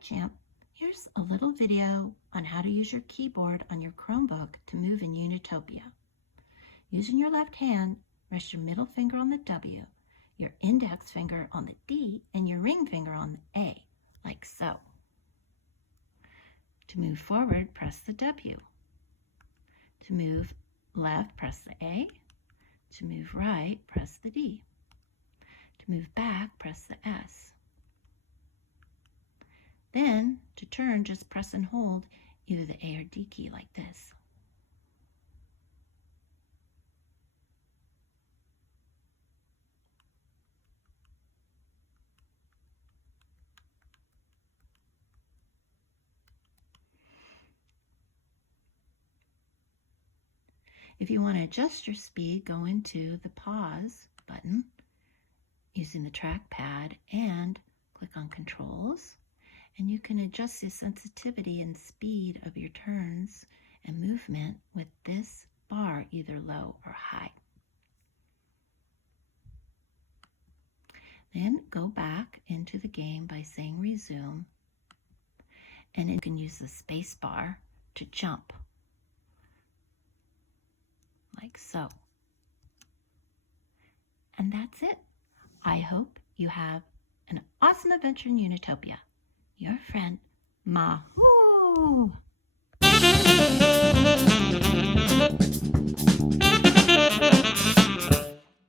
Champ. Here's a little video on how to use your keyboard on your Chromebook to move in Unitopia. Using your left hand, rest your middle finger on the W, your index finger on the D, and your ring finger on the A, like so. To move forward, press the W. To move left, press the A. To move right, press the D. To move back, press the S. Then, to turn, just press and hold either the A or D key like this. If you want to adjust your speed, go into the pause button using the trackpad and click on Controls. And you can adjust the sensitivity and speed of your turns and movement with this bar, either low or high. Then go back into the game by saying resume, and you can use the space bar to jump, like so. And that's it. I hope you have an awesome adventure in Unitopia. Your friend, Mahoo!